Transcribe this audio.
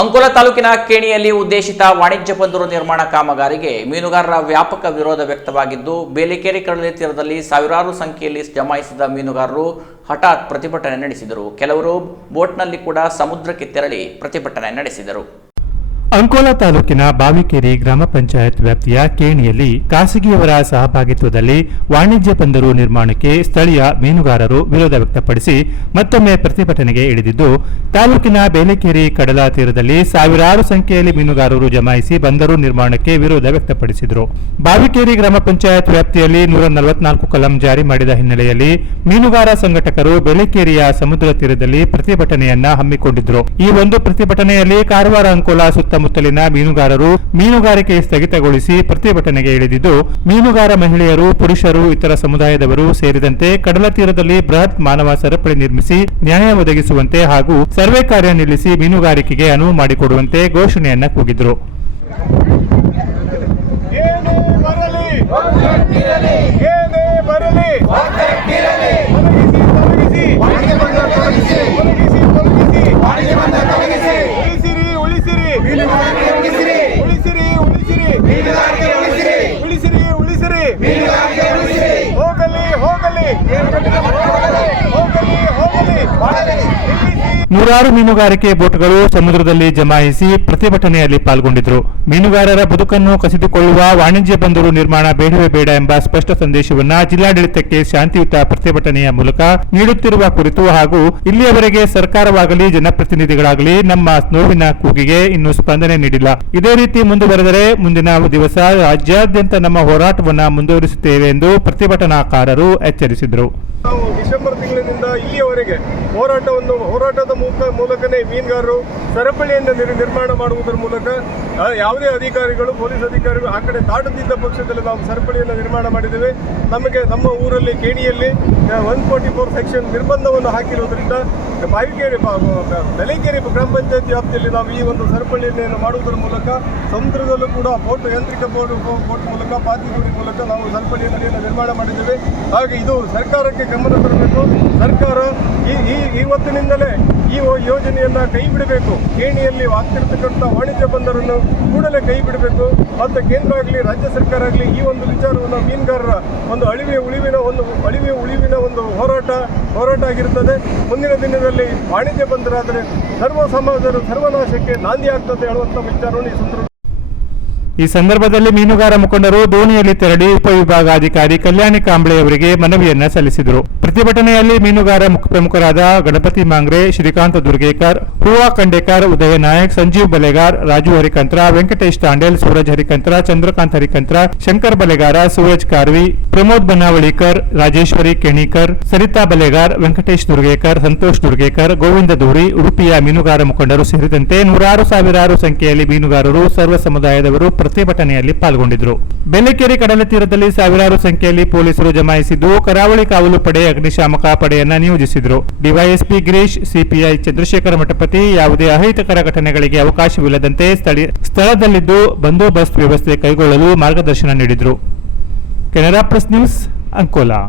ಅಂಕೋಲಾ ತಾಲೂಕಿನ ಕೇಣಿಯಲ್ಲಿ ಉದ್ದೇಶಿತ ವಾಣಿಜ್ಯ ಬಂದರು ನಿರ್ಮಾಣ ಕಾಮಗಾರಿಗೆ ಮೀನುಗಾರರ ವ್ಯಾಪಕ ವಿರೋಧ ವ್ಯಕ್ತವಾಗಿದ್ದು, ಬೇಲಿಕೇರಿ ಕಡಲ ತೀರದಲ್ಲಿ ಸಾವಿರಾರು ಸಂಖ್ಯೆಯಲ್ಲಿ ಜಮಾಯಿಸಿದ ಮೀನುಗಾರರು ಹಠಾತ್ ಪ್ರತಿಭಟನೆ ನಡೆಸಿದರು. ಕೆಲವರು ಬೋಟ್ನಲ್ಲಿ ಕೂಡ ಸಮುದ್ರಕ್ಕೆ ತೆರಳಿ ಪ್ರತಿಭಟನೆ ನಡೆಸಿದರು. ಅಂಕೋಲಾ ತಾಲೂಕಿನ ಬಾವಿಕೇರಿ ಗ್ರಾಮ ಪಂಚಾಯತ್ ವ್ಯಾಪ್ತಿಯ ಕೇಣಿಯಲ್ಲಿ ಖಾಸಗಿಯವರ ಸಹಭಾಗಿತ್ವದಲ್ಲಿ ವಾಣಿಜ್ಯ ಬಂದರು ನಿರ್ಮಾಣಕ್ಕೆ ಸ್ಥಳೀಯ ಮೀನುಗಾರರು ವಿರೋಧ ವ್ಯಕ್ತಪಡಿಸಿ ಮತ್ತೊಮ್ಮೆ ಪ್ರತಿಭಟನೆಗೆ ಇಳಿದಿದ್ದು, ತಾಲೂಕಿನ ಬೇಲಿಕೇರಿ ಕಡಲ ತೀರದಲ್ಲಿ ಸಾವಿರಾರು ಸಂಖ್ಯೆಯಲ್ಲಿ ಮೀನುಗಾರರು ಜಮಾಯಿಸಿ ಬಂದರು ನಿರ್ಮಾಣಕ್ಕೆ ವಿರೋಧ ವ್ಯಕ್ತಪಡಿಸಿದರು. ಬಾವಿಕೇರಿ ಗ್ರಾಮ ಪಂಚಾಯತ್ ವ್ಯಾಪ್ತಿಯಲ್ಲಿ 144 ಕಲಂ ಜಾರಿ ಮಾಡಿದ ಹಿನ್ನೆಲೆಯಲ್ಲಿ ಮೀನುಗಾರ ಸಂಘಟಕರು ಬೇಲಿಕೇರಿಯ ಸಮುದ್ರ ತೀರದಲ್ಲಿ ಪ್ರತಿಭಟನೆಯನ್ನ ಹಮ್ಮಿಕೊಂಡಿದ್ದರು. ಈ ಒಂದು ಪ್ರತಿಭಟನೆಯಲ್ಲಿ ಕಾರವಾರ ಅಂಕೋಲಾ ಸುತ್ತಮುತ್ತಲಿನ ಮೀನುಗಾರರು ಮೀನುಗಾರಿಕೆ ಸ್ಥಗಿತಗೊಳಿಸಿ ಪ್ರತಿಭಟನೆಗೆ ಇಳಿದಿದ್ದು, ಮೀನುಗಾರ ಮಹಿಳೆಯರು, ಪುರುಷರು, ಇತರ ಸಮುದಾಯದವರು ಸೇರಿದಂತೆ ಕಡಲ ತೀರದಲ್ಲಿ ಬೃಹತ್ ಮಾನವ ಸರಪಳಿ ನಿರ್ಮಿಸಿ ನ್ಯಾಯ ಒದಗಿಸುವಂತೆ ಹಾಗೂ ಸರ್ವೆ ಕಾರ್ಯ ನಿಲ್ಲಿಸಿ ಮೀನುಗಾರಿಕೆಗೆ ಅನುವು ಮಾಡಿಕೊಡುವಂತೆ ಘೋಷಣೆಯನ್ನ ಕೂಗಿದ್ರು. ನೂರಾರು ಮೀನುಗಾರಿಕೆ ಬೋಟ್ಗಳು ಸಮುದ್ರದಲ್ಲಿ ಜಮಾಯಿಸಿ ಪ್ರತಿಭಟನೆಯಲ್ಲಿ ಪಾಲ್ಗೊಂಡಿದ್ದರು. ಮೀನುಗಾರರ ಬದುಕನ್ನು ಕಸಿದುಕೊಳ್ಳುವ ವಾಣಿಜ್ಯ ಬಂದರು ನಿರ್ಮಾಣ ಬೇಡವೇ ಬೇಡ ಎಂಬ ಸ್ಪಷ್ಟ ಸಂದೇಶವನ್ನ ಜಿಲ್ಲಾಡಳಿತಕ್ಕೆ ಶಾಂತಿಯುತ ಪ್ರತಿಭಟನೆಯ ಮೂಲಕ ನೀಡುತ್ತಿರುವ ಕುರಿತು ಹಾಗೂ ಇಲ್ಲಿಯವರೆಗೆ ಸರ್ಕಾರವಾಗಲಿ ಜನಪ್ರತಿನಿಧಿಗಳಾಗಲಿ ನಮ್ಮ ನೋವಿನ ಕೂಗಿಗೆ ಇನ್ನೂ ಸ್ಪಂದನೆ ನೀಡಿಲ್ಲ. ಇದೇ ರೀತಿ ಮುಂದುವರೆದರೆ ಮುಂದಿನ ದಿವಸ ರಾಜ್ಯಾದ್ಯಂತ ನಮ್ಮ ಹೋರಾಟವನ್ನು ಮುಂದುವರಿಸುತ್ತೇವೆ ಎಂದು ಪ್ರತಿಭಟನಾಕಾರರು ಎಚ್ಚರಿಸಿದರು. ನಾವು ಡಿಸೆಂಬರ್ ತಿಂಗಳಿನಿಂದ ಇಲ್ಲಿಯವರೆಗೆ ಹೋರಾಟದ ಮೂಲಕನೇ ಮೀನುಗಾರರು ಸರಪಳಿಯನ್ನು ನಿರ್ಮಾಣ ಮಾಡುವುದರ ಮೂಲಕ ಯಾವುದೇ ಅಧಿಕಾರಿಗಳು, ಪೊಲೀಸ್ ಅಧಿಕಾರಿಗಳು ಆ ಕಡೆ ದಾಟುತ್ತಿದ್ದ ಪಕ್ಷದಲ್ಲಿ ನಾವು ಸರಪಳಿಯನ್ನು ನಿರ್ಮಾಣ ಮಾಡಿದ್ದೇವೆ. ನಮಗೆ ನಮ್ಮ ಊರಲ್ಲಿ ಕೇಣಿಯಲ್ಲಿ 144 ಸೆಕ್ಷನ್ ನಿರ್ಬಂಧವನ್ನು ಹಾಕಿರುವುದರಿಂದ ಬೇಲಿಕೇರಿ ಗ್ರಾಮ ಪಂಚಾಯತ್ ವ್ಯಾಪ್ತಿಯಲ್ಲಿ ನಾವು ಈ ಒಂದು ಸರಪಳಿಯನ್ನು ಮಾಡುವುದರ ಮೂಲಕ ಸಮುದ್ರದಲ್ಲೂ ಕೂಡ ಯಾಂತ್ರಿಕ ಬೋಟ್ ಮೂಲಕ ಪಾತಿಗುಡಿ ಮೂಲಕ ನಾವು ಸರಪಳಿಯನ್ನು ನಿರ್ಮಾಣ ಮಾಡಿದ್ದೇವೆ. ಹಾಗೆ ಇದು ಸರ್ಕಾರಕ್ಕೆ ಗಮನ ತರಬೇಕು. ಸರ್ಕಾರ ಇವತ್ತಿನಿಂದಲೇ ಈ ಯೋಜನೆಯನ್ನು ಕೈ ಬಿಡಬೇಕು. ಕೇಣಿಯಲ್ಲಿ ಆಗ್ತಿರ್ತಕ್ಕಂಥ ವಾಣಿಜ್ಯ ಬಂದರನ್ನು ಕೂಡಲೇ ಕೈ ಬಿಡಬೇಕು. ಮತ್ತು ಕೇಂದ್ರ ಆಗಲಿ ರಾಜ್ಯ ಸರ್ಕಾರ ಆಗಲಿ ಈ ಒಂದು ವಿಚಾರವನ್ನು ಮೀನುಗಾರರ ಒಂದು ಅಳಿವೆ ಉಳಿವಿನ ಒಂದು ಹೋರಾಟ ಆಗಿರುತ್ತದೆ. ಮುಂದಿನ ದಿನದಲ್ಲಿ ವಾಣಿಜ್ಯ ಬಂದರಾದರೆ ಸರ್ವ ಸಮಾಜರು ಸರ್ವನಾಶಕ್ಕೆ ನಾಂದಿ ಆಗ್ತದೆ ಹೇಳುವಂಥ ವಿಚಾರವನ್ನು ಈ ಸಂದರ್ಭದಲ್ಲಿ ಮೀನುಗಾರ ಮುಖಂಡರು ದೋಣಿಯಲ್ಲಿ ತೆರಳಿ ಉಪವಿಭಾಗಾಧಿಕಾರಿ ಕಲ್ಯಾಣಿ ಕಾಂಬ್ಳೆ ಅವರಿಗೆ ಮನವಿಯನ್ನ ಸಲ್ಲಿಸಿದರು. ಪ್ರತಿಭಟನೆಯಲ್ಲಿ ಮೀನುಗಾರ ಪ್ರಮುಖರಾದ ಗಣಪತಿ ಮಾಂಗ್ರೆ, ಶ್ರೀಕಾಂತ್ ದುರ್ಗೇಕರ್, ಹೂವಾ ಖಂಡೇಕರ್, ಉದಯ ನಾಯಕ್, ಸಂಜೀವ್ ಬಲೆಗಾರ್, ರಾಜು ಹರಿಕಂತ್ರ, ವೆಂಕಟೇಶ್ ತಾಂಡೇಲ್, ಸೂರಜ್ ಹರಿಕಂತ್ರ, ಚಂದ್ರಕಾಂತ್ ಹರಿಕಂತ್ರ, ಶಂಕರ್ ಬಲೆಗಾರ, ಸೂರಜ್ ಕಾರ್ವಿ, ಪ್ರಮೋದ್ ಬನಾವಳಿಕರ್, ರಾಜೇಶ್ವರಿ ಕೆಣಿಕರ್, ಸರಿತಾ ಬಲೆಗಾರ್, ವೆಂಕಟೇಶ್ ದುರ್ಗೇಕರ್, ಸಂತೋಷ್ ದುರ್ಗೇಕರ್, ಗೋವಿಂದ ದೂರಿ, ಉಡುಪಿಯ ಮೀನುಗಾರ ಮುಖಂಡರು ಸೇರಿದಂತೆ ನೂರಾರು ಸಾವಿರಾರು ಸಂಖ್ಯೆಯಲ್ಲಿ ಮೀನುಗಾರರು ಸರ್ವ ಸಮುದಾಯದವರು ಪ್ರತಿಭಟನೆಯಲ್ಲಿ ಪಾಲ್ಗೊಂಡಿದ್ದರು. ಬೇಲಿಕೇರಿ ಕಡಲ ತೀರದಲ್ಲಿ ಸಾವಿರಾರು ಸಂಖ್ಯೆಯಲ್ಲಿ ಪೊಲೀಸರು ಜಮಾಯಿಸಿದ್ದು, ಕರಾವಳಿ ಕಾವಲು ಪಡೆ, ಅಗ್ನಿಶಾಮಕ ಪಡೆಯನ್ನ ನಿಯೋಜಿಸಿದರು. ಡಿವೈಎಸ್ಪಿ ಗಿರೀಶ್, ಸಿಪಿಐ ಚಂದ್ರಶೇಖರ ಮಠಪತಿ ಯಾವುದೇ ಅಹಿತಕರ ಘಟನೆಗಳಿಗೆ ಅವಕಾಶವಿಲ್ಲದಂತೆ ಸ್ಥಳದಲ್ಲಿದ್ದು ಬಂದೋಬಸ್ತ್ ವ್ಯವಸ್ಥೆ ಕೈಗೊಳ್ಳಲು ಮಾರ್ಗದರ್ಶನ ನೀಡಿದರು. Canara press news, Ankola.